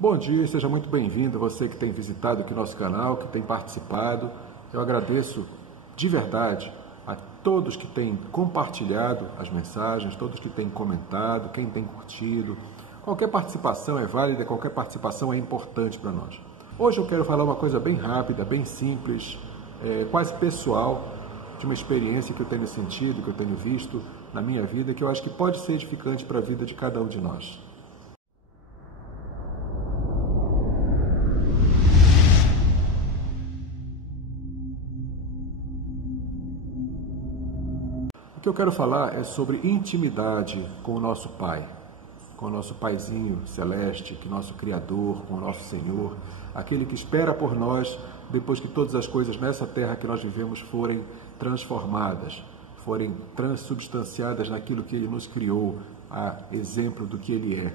Bom dia e seja muito bem-vindo, você que tem visitado aqui nosso canal, que tem participado. Eu agradeço de verdade a todos que têm compartilhado as mensagens, todos que têm comentado, quem tem curtido. Qualquer participação é válida, qualquer participação é importante para nós. Hoje eu quero falar uma coisa bem rápida, bem simples, quase pessoal, de uma experiência que eu tenho sentido, que eu tenho visto na minha vida, que eu acho que pode ser edificante para a vida de cada um de nós. O que eu quero falar é sobre intimidade com o nosso Pai, com o nosso Paizinho celeste, que nosso Criador, com o nosso Senhor, aquele que espera por nós depois que todas as coisas nessa terra que nós vivemos forem transformadas, forem transubstanciadas naquilo que Ele nos criou, a exemplo do que Ele é.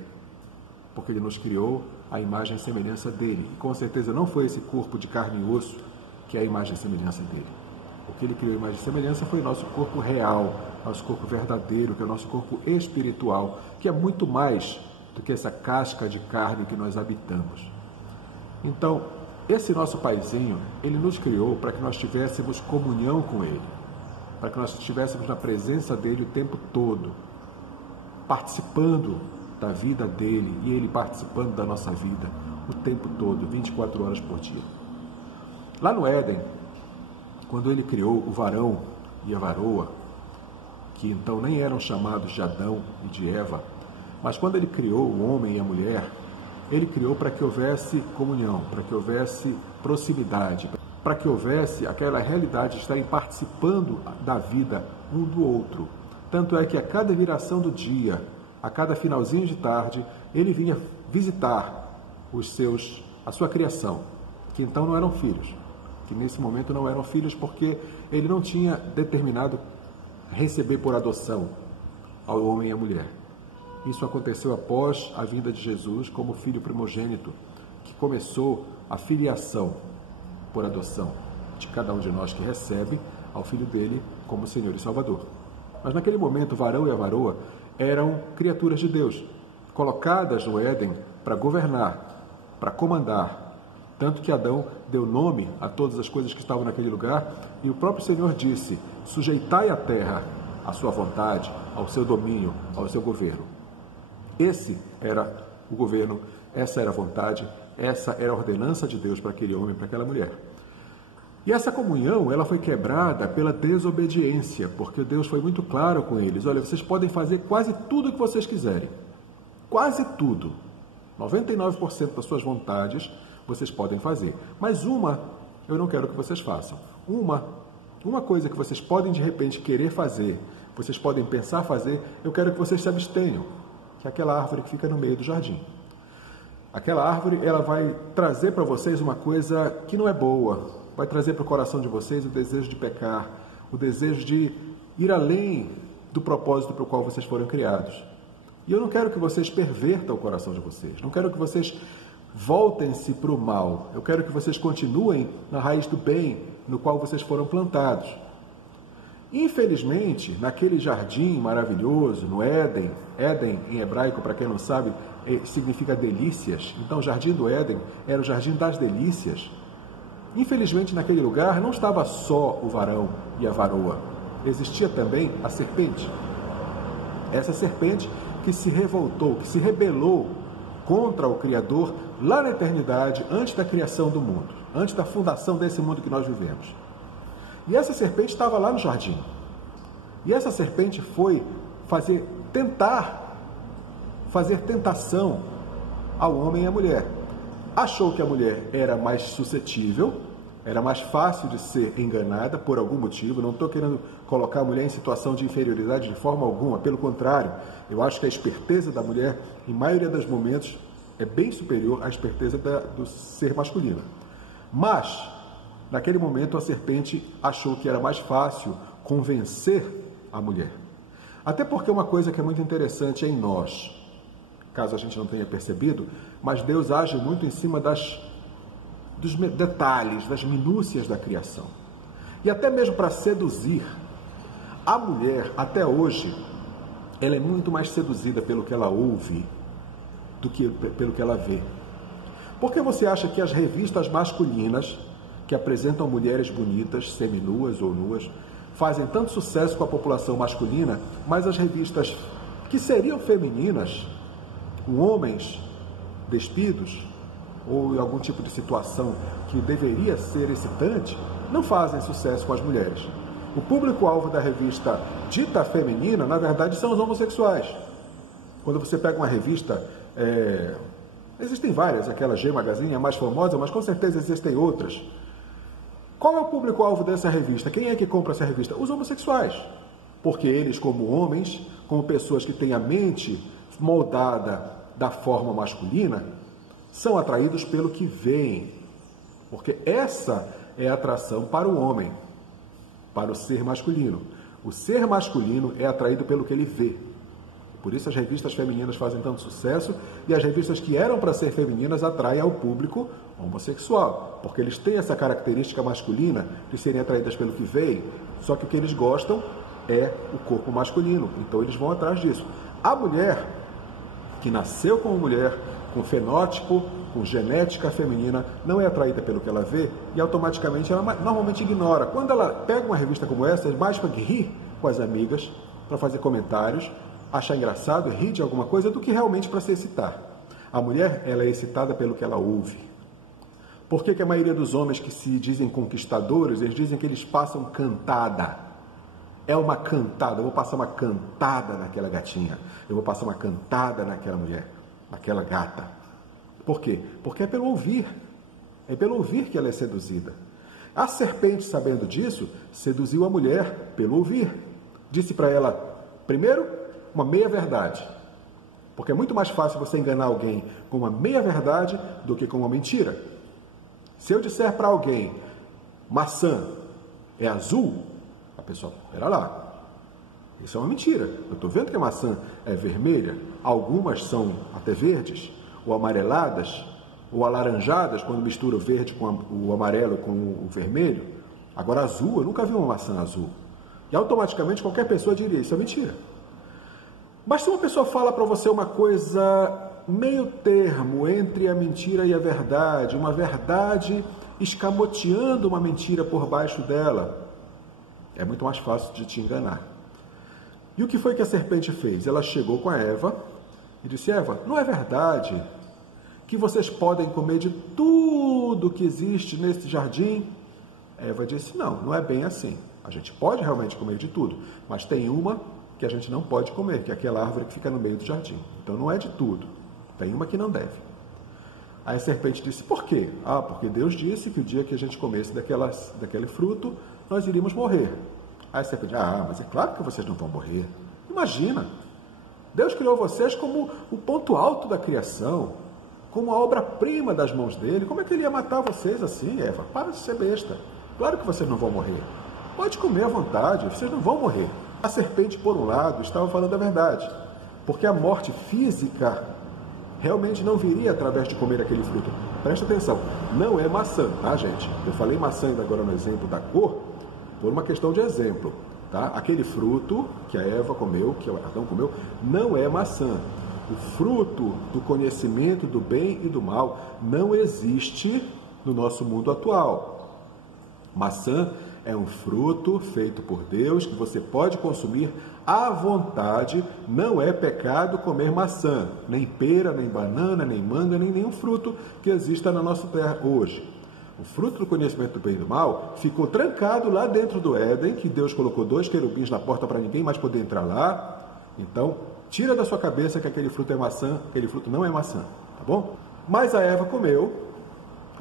Porque Ele nos criou à imagem e semelhança dEle. E com certeza não foi esse corpo de carne e osso que é a imagem e semelhança dEle. O que Ele criou a imagem e semelhança foi o nosso corpo real, nosso corpo verdadeiro, que é o nosso corpo espiritual, que é muito mais do que essa casca de carne que nós habitamos. Então, esse nosso Paizinho, Ele nos criou para que nós tivéssemos comunhão com Ele, para que nós estivéssemos na presença dEle o tempo todo, participando da vida dEle e Ele participando da nossa vida o tempo todo, 24 horas por dia. Lá no Éden, quando Ele criou o varão e a varoa, que então nem eram chamados de Adão e de Eva, mas quando Ele criou o homem e a mulher, Ele criou para que houvesse comunhão, para que houvesse proximidade, para que houvesse aquela realidade de estarem participando da vida um do outro. Tanto é que a cada viração do dia, a cada finalzinho de tarde, Ele vinha visitar a sua criação, que então não eram filhos, que nesse momento não eram filhos porque Ele não tinha determinado receber por adoção ao homem e à mulher. Isso aconteceu após a vinda de Jesus como filho primogênito, que começou a filiação por adoção de cada um de nós que recebe ao Filho dele como Senhor e Salvador. Mas naquele momento, o varão e a varoa eram criaturas de Deus, colocadas no Éden para governar, para comandar. Tanto que Adão deu nome a todas as coisas que estavam naquele lugar, e o próprio Senhor disse: sujeitai a terra à sua vontade, ao seu domínio, ao seu governo. Esse era o governo, essa era a vontade, essa era a ordenança de Deus para aquele homem, para aquela mulher. E essa comunhão, ela foi quebrada pela desobediência, porque Deus foi muito claro com eles: olha, vocês podem fazer quase tudo o que vocês quiserem, quase tudo, 99% das suas vontades vocês podem fazer, mas uma eu não quero que vocês façam. Uma coisa que vocês podem de repente querer fazer, vocês podem pensar fazer, eu quero que vocês se abstenham, que é aquela árvore que fica no meio do jardim. Aquela árvore, ela vai trazer para vocês uma coisa que não é boa, vai trazer para o coração de vocês o desejo de pecar, o desejo de ir além do propósito para o qual vocês foram criados. E eu não quero que vocês pervertam o coração de vocês, não quero que vocês voltem-se para o mal. Eu quero que vocês continuem na raiz do bem, no qual vocês foram plantados. Infelizmente, naquele jardim maravilhoso, no Éden, Éden em hebraico, para quem não sabe, significa delícias. Então, o jardim do Éden era o jardim das delícias. Infelizmente, naquele lugar não estava só o varão e a varoa. Existia também a serpente. Essa serpente que se revoltou, que se rebelou contra o Criador lá na eternidade, antes da criação do mundo, antes da fundação desse mundo que nós vivemos. E essa serpente estava lá no jardim. E essa serpente foi tentar fazer tentação ao homem e à mulher. Achou que a mulher era mais suscetível, era mais fácil de ser enganada por algum motivo. Não estou querendo colocar a mulher em situação de inferioridade de forma alguma, pelo contrário, eu acho que a esperteza da mulher, em maioria dos momentos, é bem superior à esperteza do ser masculino. Mas, naquele momento, a serpente achou que era mais fácil convencer a mulher. Até porque uma coisa que é muito interessante em nós, caso a gente não tenha percebido, mas Deus age muito em cima dos detalhes, das minúcias da criação. E até mesmo para seduzir, a mulher, até hoje, ela é muito mais seduzida pelo que ela ouve do que pelo que ela vê. Por que você acha que as revistas masculinas, que apresentam mulheres bonitas, seminuas ou nuas, fazem tanto sucesso com a população masculina, mas as revistas que seriam femininas, com homens despidos, ou em algum tipo de situação que deveria ser excitante, não fazem sucesso com as mulheres? O público-alvo da revista dita feminina, na verdade, são os homossexuais. Quando você pega uma revista, existem várias, aquela G Magazine é a mais famosa, mas com certeza existem outras. Qual é o público-alvo dessa revista? Quem é que compra essa revista? Os homossexuais. Porque eles, como homens, como pessoas que têm a mente moldada da forma masculina, são atraídos pelo que veem. Porque essa é a atração para o homem, para o ser masculino. O ser masculino é atraído pelo que ele vê. Por isso as revistas femininas fazem tanto sucesso e as revistas que eram para ser femininas atraem ao público homossexual, porque eles têm essa característica masculina de serem atraídas pelo que veem, só que o que eles gostam é o corpo masculino, então eles vão atrás disso. A mulher que nasceu como mulher, com fenótipo, com genética feminina, não é atraída pelo que ela vê e automaticamente ela normalmente ignora. Quando ela pega uma revista como essa, é mais para rir com as amigas, para fazer comentários, achar engraçado, rir de alguma coisa, do que realmente para se excitar. A mulher, ela é excitada pelo que ela ouve. Por que a maioria dos homens que se dizem conquistadores, eles dizem que eles passam cantada? É uma cantada, eu vou passar uma cantada naquela gatinha, eu vou passar uma cantada naquela mulher, naquela gata. Por quê? Porque é pelo ouvir. É pelo ouvir que ela é seduzida. A serpente, sabendo disso, seduziu a mulher pelo ouvir. Disse para ela, primeiro, uma meia-verdade. Porque é muito mais fácil você enganar alguém com uma meia-verdade do que com uma mentira. Se eu disser para alguém, maçã é azul, a pessoa, espera lá, isso é uma mentira. Eu estou vendo que a maçã é vermelha, algumas são até verdes, ou amareladas, ou alaranjadas, quando mistura o verde com o amarelo com o vermelho. Agora azul, eu nunca vi uma maçã azul. E automaticamente qualquer pessoa diria, isso é mentira. Mas se uma pessoa fala para você uma coisa meio termo entre a mentira e a verdade, uma verdade escamoteando uma mentira por baixo dela, é muito mais fácil de te enganar. E o que foi que a serpente fez? Ela chegou com a Eva e disse, Eva, não é verdade que vocês podem comer de tudo que existe nesse jardim? Eva disse, não é bem assim. A gente pode realmente comer de tudo, mas tem uma que a gente não pode comer, que é aquela árvore que fica no meio do jardim. Então não é de tudo, tem uma que não deve. Aí a serpente disse, por quê? Porque Deus disse que o dia que a gente comesse daquele fruto, nós iríamos morrer. Aí a serpente, mas é claro que vocês não vão morrer. Imagina, Deus criou vocês como o ponto alto da criação, como a obra-prima das mãos dele. Como é que ele ia matar vocês assim, Eva? Para de ser besta. Claro que vocês não vão morrer. Pode comer à vontade, vocês não vão morrer. A serpente, por um lado, estava falando a verdade, porque a morte física realmente não viria através de comer aquele fruto. Presta atenção, não é maçã, tá, gente? Eu falei maçã ainda agora no exemplo da cor, por uma questão de exemplo, tá? Aquele fruto que a Eva comeu, que Adão comeu, não é maçã. O fruto do conhecimento do bem e do mal não existe no nosso mundo atual. Maçã é um fruto feito por Deus que você pode consumir à vontade. Não é pecado comer maçã, nem pera, nem banana, nem manga, nem nenhum fruto que exista na nossa terra hoje. O fruto do conhecimento do bem e do mal ficou trancado lá dentro do Éden, que Deus colocou 2 querubins na porta para ninguém mais poder entrar lá. Então, tira da sua cabeça que aquele fruto é maçã, aquele fruto não é maçã, tá bom? Mas a Eva comeu,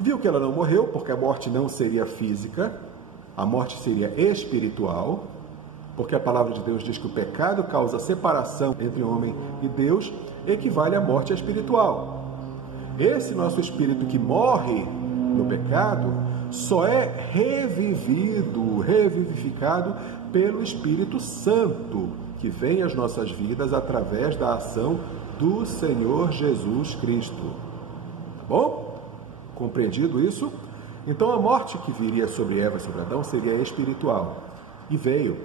viu que ela não morreu, porque a morte não seria física, a morte seria espiritual, porque a palavra de Deus diz que o pecado causa separação entre o homem e Deus, equivale à morte espiritual. Esse nosso espírito que morre no pecado só é revivificado pelo Espírito Santo, que vem às nossas vidas através da ação do Senhor Jesus Cristo. Tá bom? Compreendido isso? Então a morte que viria sobre Eva e sobre Adão seria espiritual. E veio.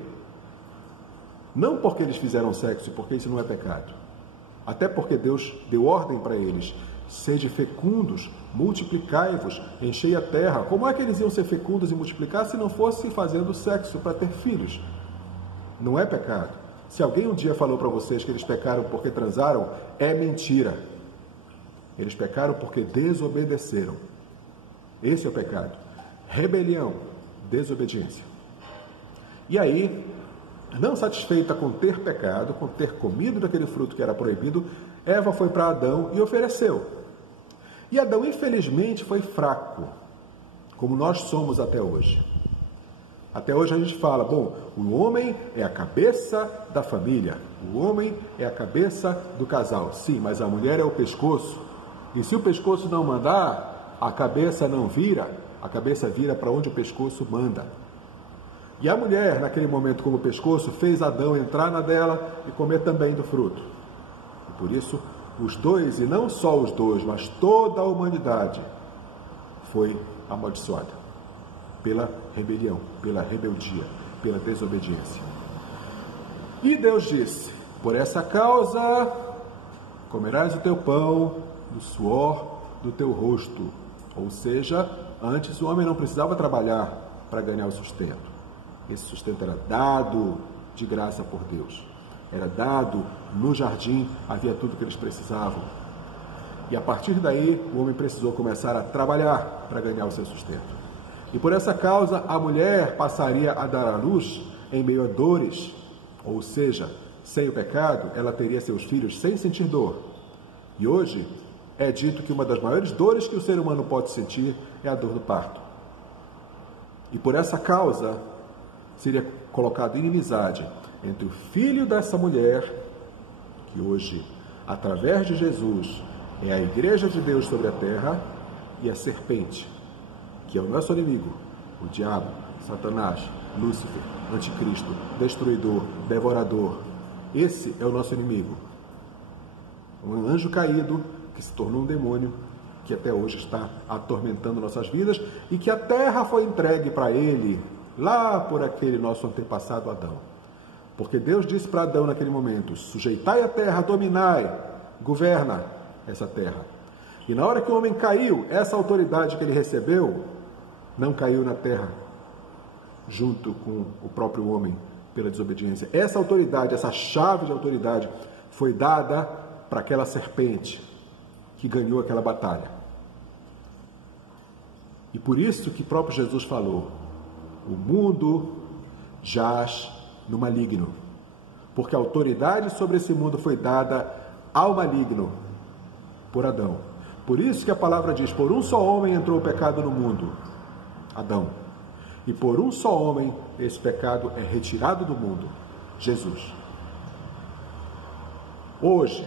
Não porque eles fizeram sexo, porque isso não é pecado. Até porque Deus deu ordem para eles sede fecundos, multiplicai-vos, enchei a terra. Como é que eles iam ser fecundos e multiplicar se não fosse fazendo sexo para ter filhos? Não é pecado. Se alguém um dia falou para vocês que eles pecaram porque transaram, é mentira. Eles pecaram porque desobedeceram. Esse é o pecado. Rebelião, desobediência. E aí, não satisfeita com ter pecado, com ter comido daquele fruto que era proibido, Eva foi para Adão e ofereceu. E Adão, infelizmente, foi fraco, como nós somos até hoje. Até hoje a gente fala, bom, o homem é a cabeça da família, o homem é a cabeça do casal. Sim, mas a mulher é o pescoço. E se o pescoço não mandar, a cabeça não vira, a cabeça vira para onde o pescoço manda. E a mulher, naquele momento, como pescoço, fez Adão entrar na dela e comer também do fruto. E por isso, os dois, e não só os dois, mas toda a humanidade foi amaldiçoada pela rebelião, pela rebeldia, pela desobediência. E Deus disse, por essa causa, comerás o teu pão do suor do teu rosto. Ou seja, antes o homem não precisava trabalhar para ganhar o sustento. Esse sustento era dado de graça por Deus. Era dado no jardim, havia tudo que eles precisavam. E a partir daí, o homem precisou começar a trabalhar para ganhar o seu sustento. E por essa causa, a mulher passaria a dar à luz em meio a dores. Ou seja, sem o pecado, ela teria seus filhos sem sentir dor. E hoje, é dito que uma das maiores dores que o ser humano pode sentir é a dor do parto. E por essa causa, seria colocado inimizade entre o filho dessa mulher, que hoje, através de Jesus, é a igreja de Deus sobre a terra, e a serpente, que é o nosso inimigo, o diabo, Satanás, Lúcifer, anticristo, destruidor, devorador. Esse é o nosso inimigo. Um anjo caído que se tornou um demônio, que até hoje está atormentando nossas vidas, e que a terra foi entregue para ele, lá por aquele nosso antepassado Adão. Porque Deus disse para Adão naquele momento, sujeitai a terra, dominai, governa essa terra. E na hora que o homem caiu, essa autoridade que ele recebeu, não caiu na terra, junto com o próprio homem, pela desobediência. Essa autoridade, essa chave de autoridade, foi dada para aquela serpente que ganhou aquela batalha. E por isso que o próprio Jesus falou, o mundo jaz no maligno, porque a autoridade sobre esse mundo foi dada ao maligno por Adão. Por isso que a palavra diz, por um só homem entrou o pecado no mundo, Adão. E por um só homem esse pecado é retirado do mundo, Jesus. Hoje,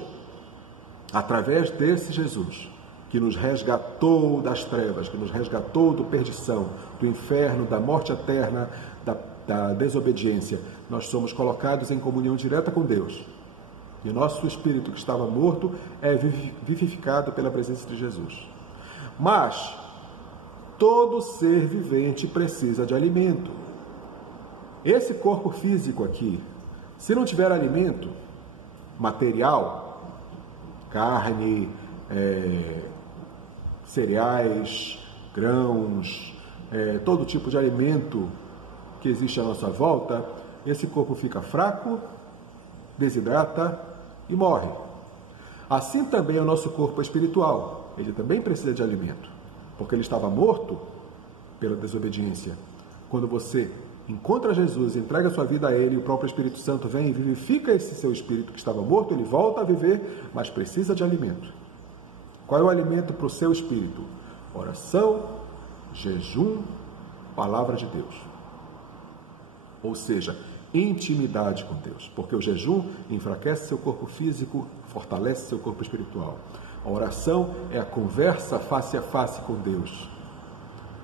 através desse Jesus, que nos resgatou das trevas, que nos resgatou do perdição, do inferno, da morte eterna, da desobediência, nós somos colocados em comunhão direta com Deus. E o nosso espírito que estava morto é vivificado pela presença de Jesus. Mas todo ser vivente precisa de alimento. Esse corpo físico aqui, se não tiver alimento material, carne, cereais, grãos, todo tipo de alimento que existe à nossa volta, esse corpo fica fraco, desidrata e morre. Assim também é o nosso corpo espiritual, ele também precisa de alimento, porque ele estava morto pela desobediência. Quando você encontra Jesus, entrega sua vida a Ele, o próprio Espírito Santo vem e vivifica esse seu espírito que estava morto, ele volta a viver, mas precisa de alimento. Qual é o alimento para o seu espírito? Oração, jejum, palavra de Deus. Ou seja, intimidade com Deus, porque o jejum enfraquece seu corpo físico, fortalece seu corpo espiritual. A oração é a conversa face a face com Deus.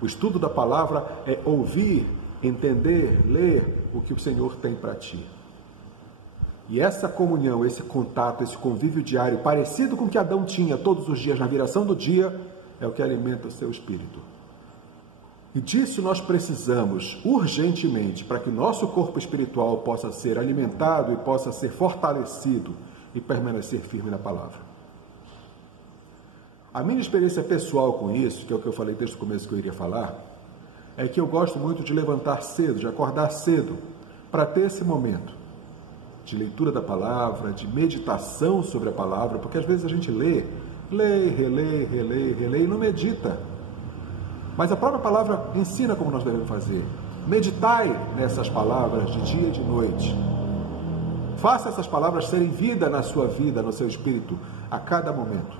O estudo da palavra é ouvir, entender, ler o que o Senhor tem para ti. E essa comunhão, esse contato, esse convívio diário, parecido com o que Adão tinha todos os dias na viração do dia, é o que alimenta o seu espírito. E disso nós precisamos urgentemente para que nosso corpo espiritual possa ser alimentado e possa ser fortalecido e permanecer firme na palavra. A minha experiência pessoal com isso, que é o que eu falei desde o começo que eu iria falar, é que eu gosto muito de levantar cedo, de acordar cedo, para ter esse momento de leitura da palavra, de meditação sobre a palavra, porque às vezes a gente lê, relê e não medita. Mas a própria palavra ensina como nós devemos fazer. Meditai nessas palavras de dia e de noite. Faça essas palavras serem vida na sua vida, no seu espírito, a cada momento.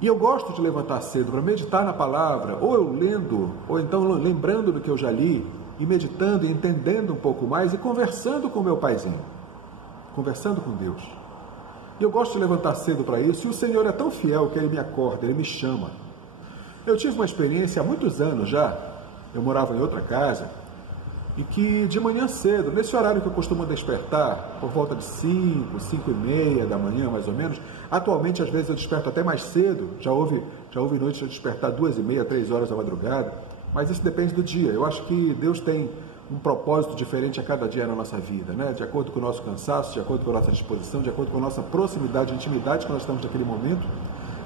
E eu gosto de levantar cedo para meditar na palavra, ou eu lendo, ou então lembrando do que eu já li, e meditando e entendendo um pouco mais, e conversando com meu paizinho, conversando com Deus. E eu gosto de levantar cedo para isso, e o Senhor é tão fiel que Ele me acorda, Ele me chama. Eu tive uma experiência há muitos anos já, eu morava em outra casa, e que de manhã cedo, nesse horário que eu costumo despertar, por volta de 5, 5 e meia da manhã, mais ou menos, atualmente às vezes eu desperto até mais cedo, já houve noites de eu despertar 2 e meia, 3 horas da madrugada, mas isso depende do dia. Eu acho que Deus tem um propósito diferente a cada dia na nossa vida, né? De acordo com o nosso cansaço, de acordo com a nossa disposição, de acordo com a nossa proximidade, intimidade que nós estamos naquele momento.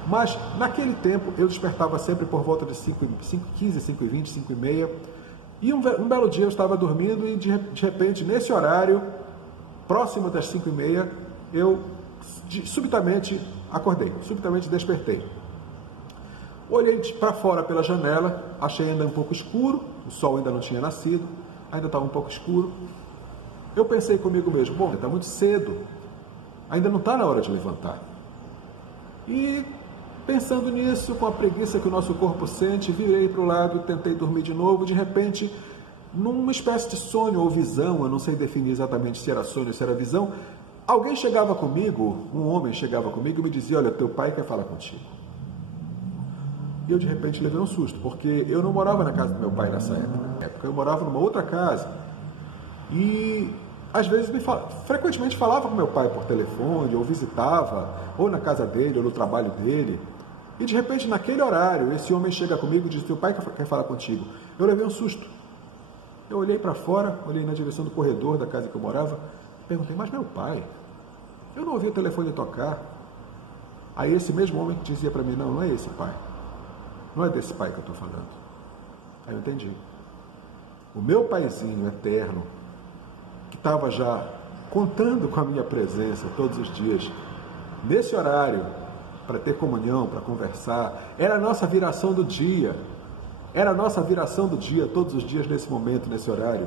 Mas naquele tempo eu despertava sempre por volta de 5h15, 5h20, 5h30, e um belo dia eu estava dormindo e de repente, nesse horário, próximo das 5h30, eu subitamente acordei, subitamente despertei. Olhei para fora pela janela, achei ainda um pouco escuro, o sol ainda não tinha nascido, ainda estava um pouco escuro. Eu pensei comigo mesmo, bom, está muito cedo, ainda não está na hora de levantar. E pensando nisso, com a preguiça que o nosso corpo sente, virei para o lado, tentei dormir de novo, de repente, numa espécie de sonho ou visão, eu não sei definir exatamente se era sonho ou se era visão, alguém chegava comigo, um homem chegava comigo e me dizia, olha, teu pai quer falar contigo. E eu de repente levei um susto, porque eu não morava na casa do meu pai nessa época, eu morava numa outra casa. E às vezes frequentemente falava com meu pai por telefone, ou visitava, ou na casa dele, ou no trabalho dele. E de repente, naquele horário, esse homem chega comigo e diz, teu pai quer falar contigo. Eu levei um susto. Eu olhei para fora, olhei na direção do corredor da casa que eu morava, perguntei, mas meu pai? Eu não ouvi o telefone tocar. Aí esse mesmo homem dizia para mim, não é esse pai. Não é desse pai que eu estou falando. Aí eu entendi. O meu paizinho eterno, que estava já contando com a minha presença todos os dias, nesse horário, para ter comunhão, para conversar, era a nossa viração do dia. Era a nossa viração do dia, todos os dias nesse momento, nesse horário.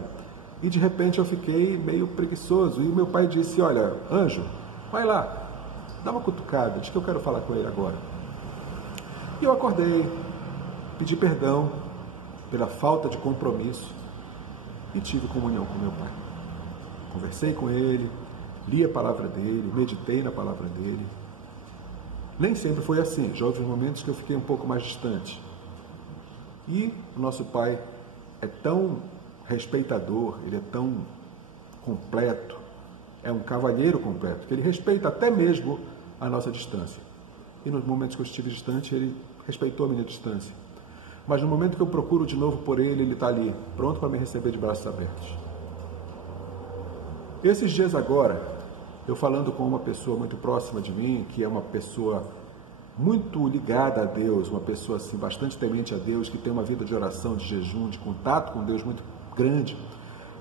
E de repente eu fiquei meio preguiçoso. E o meu pai disse, olha, Anjo, vai lá, dá uma cutucada, diz que eu quero falar com ele agora. E eu acordei, pedi perdão pela falta de compromisso e tive comunhão com meu pai. Conversei com ele, li a palavra dele, meditei na palavra dele. Nem sempre foi assim, já houve momentos que eu fiquei um pouco mais distante. E o nosso pai é tão respeitador, ele é tão completo, é um cavalheiro completo, que ele respeita até mesmo a nossa distância. E nos momentos que eu estive distante, ele respeitou a minha distância. Mas no momento que eu procuro de novo por ele, ele está ali, pronto para me receber de braços abertos. Esses dias agora, eu falando com uma pessoa muito próxima de mim, que é uma pessoa muito ligada a Deus, uma pessoa assim, bastante temente a Deus, que tem uma vida de oração, de jejum, de contato com Deus muito grande.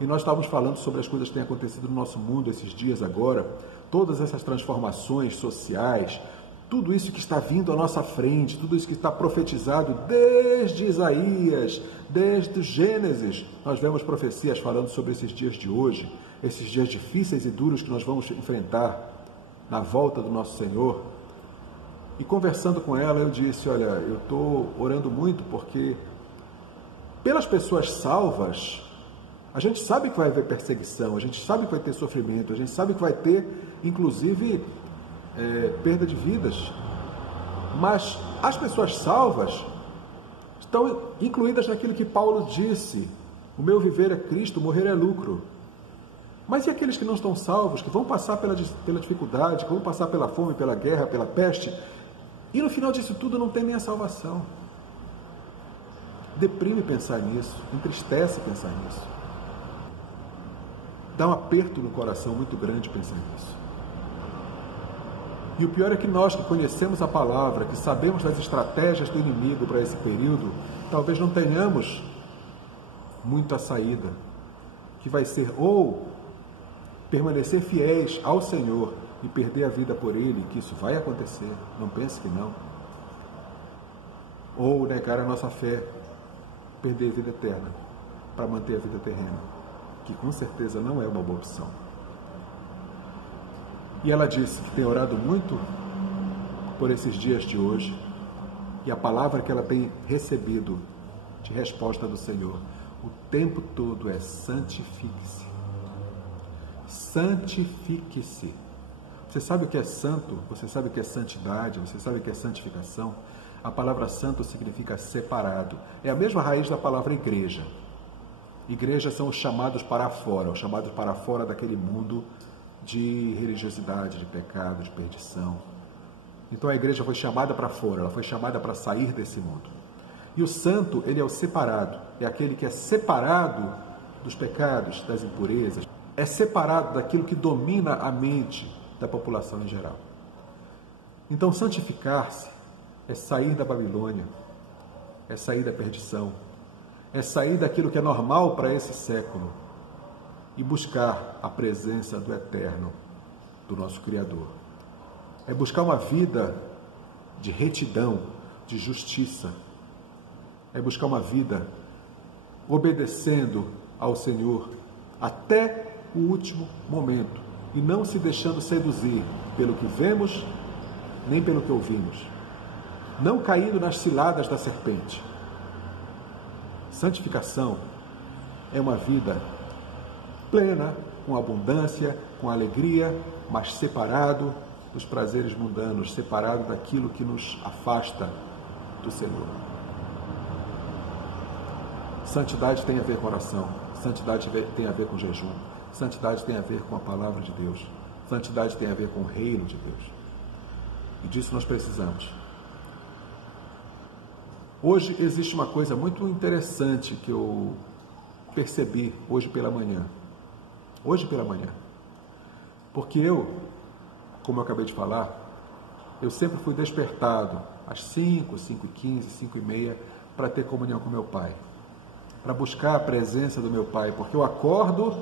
E nós estávamos falando sobre as coisas que têm acontecido no nosso mundo esses dias agora, todas essas transformações sociais, tudo isso que está vindo à nossa frente, tudo isso que está profetizado desde Isaías, desde Gênesis. Nós vemos profecias falando sobre esses dias de hoje, esses dias difíceis e duros que nós vamos enfrentar na volta do nosso Senhor. E conversando com ela, eu disse, olha, eu estou orando muito porque pelas pessoas salvas, a gente sabe que vai haver perseguição, a gente sabe que vai ter sofrimento, a gente sabe que vai ter, inclusive, perda de vidas. Mas as pessoas salvas estão incluídas naquilo que Paulo disse, o meu viver é Cristo, morrer é lucro. Mas e aqueles que não estão salvos, que vão passar pela dificuldade, que vão passar pela fome, pela guerra, pela peste, e no final disso tudo não tem nem a salvação? Deprime pensar nisso, entristece pensar nisso. Dá um aperto no coração muito grande pensar nisso. E o pior é que nós que conhecemos a palavra, que sabemos das estratégias do inimigo para esse período, talvez não tenhamos muita saída, que vai ser ou permanecer fiéis ao Senhor e perder a vida por Ele, que isso vai acontecer, não pense que não, ou negar a nossa fé, perder a vida eterna para manter a vida terrena, que com certeza não é uma boa opção. E ela disse que tem orado muito por esses dias de hoje, e a palavra que ela tem recebido de resposta do Senhor o tempo todo é: santifique-se. Santifique-se. Você sabe o que é santo? Você sabe o que é santidade? Você sabe o que é santificação? A palavra santo significa separado. É a mesma raiz da palavra igreja. Igrejas são os chamados para fora, os chamados para fora daquele mundo de religiosidade, de pecado, de perdição. Então a igreja foi chamada para fora, ela foi chamada para sair desse mundo. E o santo, ele é o separado, é aquele que é separado dos pecados, das impurezas, é separado daquilo que domina a mente da população em geral. Então santificar-se é sair da Babilônia, é sair da perdição, é sair daquilo que é normal para esse século e buscar a presença do Eterno, do nosso Criador. É buscar uma vida de retidão, de justiça. É buscar uma vida obedecendo ao Senhor até o último momento e não se deixando seduzir pelo que vemos nem pelo que ouvimos. Não caindo nas ciladas da serpente. Santificação é uma vida plena, com abundância, com alegria, mas separado dos prazeres mundanos, separado daquilo que nos afasta do Senhor. Santidade tem a ver com oração, santidade tem a ver com jejum, santidade tem a ver com a palavra de Deus, santidade tem a ver com o reino de Deus. E disso nós precisamos. Hoje existe uma coisa muito interessante que eu percebi hoje pela manhã. Hoje pela manhã. Porque eu, como eu acabei de falar, eu sempre fui despertado às 5, 5h15, 5h30 para ter comunhão com meu Pai. Para buscar a presença do meu Pai. Porque eu acordo,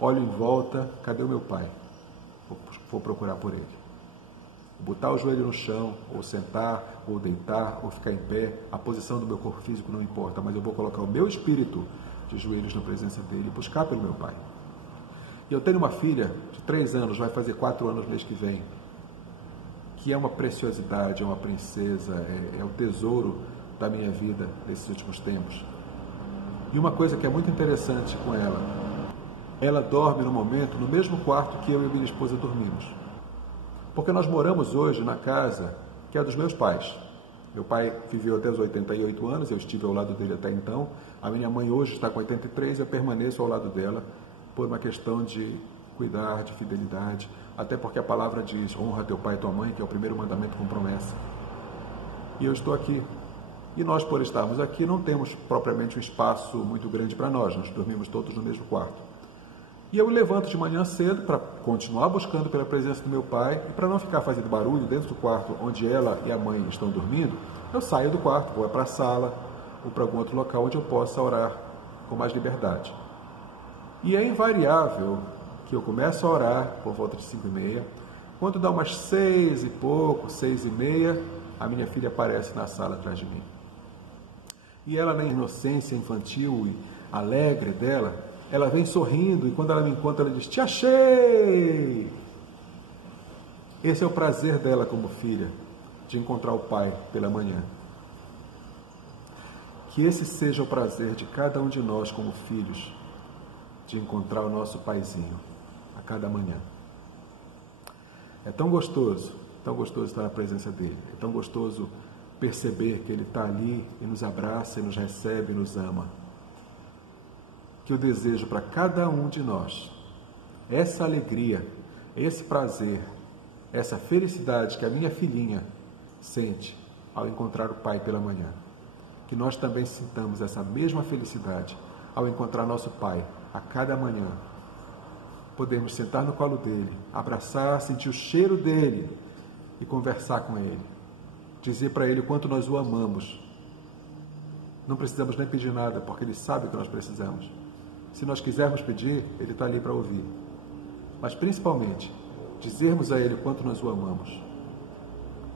olho em volta, cadê o meu Pai? Vou procurar por Ele. Botar o joelho no chão, ou sentar, ou deitar, ou ficar em pé, a posição do meu corpo físico não importa, mas eu vou colocar o meu espírito de joelhos na presença dele e buscar pelo meu Pai. E eu tenho uma filha de 3 anos, vai fazer 4 anos no mês que vem, que é uma preciosidade, é uma princesa, é o tesouro da minha vida nesses últimos tempos. E uma coisa que é muito interessante com ela dorme no momento no mesmo quarto que eu e minha esposa dormimos. Porque nós moramos hoje na casa que é dos meus pais. Meu pai viveu até os 88 anos, eu estive ao lado dele até então. A minha mãe hoje está com 83, eu permaneço ao lado dela por uma questão de cuidar, de fidelidade. Até porque a palavra diz, honra teu pai e tua mãe, que é o primeiro mandamento com promessa. E eu estou aqui. E nós, por estarmos aqui, não temos propriamente um espaço muito grande para nós dormimos todos no mesmo quarto. E eu levanto de manhã cedo para continuar buscando pela presença do meu pai e para não ficar fazendo barulho dentro do quarto onde ela e a mãe estão dormindo, eu saio do quarto, vou para a sala ou para algum outro local onde eu possa orar com mais liberdade. E é invariável que eu começo a orar por volta de 5h30, quando dá umas 6 e pouco, 6h30, a minha filha aparece na sala atrás de mim. E ela, na inocência infantil e alegre dela, ela vem sorrindo e quando ela me encontra, ela diz, te achei! Esse é o prazer dela como filha, de encontrar o pai pela manhã. Que esse seja o prazer de cada um de nós como filhos, de encontrar o nosso paizinho a cada manhã. É tão gostoso estar na presença dele, é tão gostoso perceber que ele está ali e nos abraça, e nos recebe e nos ama. Que eu desejo para cada um de nós essa alegria, esse prazer, essa felicidade que a minha filhinha sente ao encontrar o pai pela manhã. Que nós também sintamos essa mesma felicidade ao encontrar nosso pai a cada manhã. Podemos sentar no colo dele, abraçar, sentir o cheiro dele e conversar com Ele. Dizer para Ele o quanto nós o amamos. Não precisamos nem pedir nada, porque Ele sabe o que nós precisamos. Se nós quisermos pedir, Ele está ali para ouvir. Mas principalmente, dizermos a Ele o quanto nós o amamos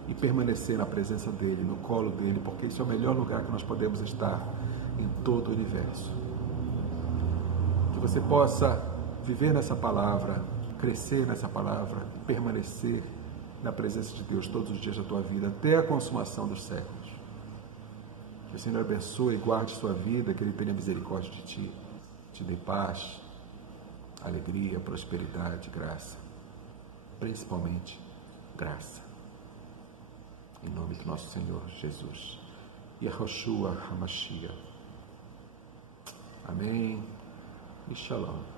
e permanecer na presença dEle, no colo dEle, porque esse é o melhor lugar que nós podemos estar em todo o universo. Que você possa viver nessa palavra, crescer nessa palavra, permanecer na presença de Deus todos os dias da tua vida, até a consumação dos séculos. Que o Senhor abençoe e guarde sua vida, que Ele tenha misericórdia de ti, te dê paz, alegria, prosperidade, graça. Principalmente, graça. Em nome do nosso Senhor Jesus. Yehoshua HaMashiach. Amém e Shalom.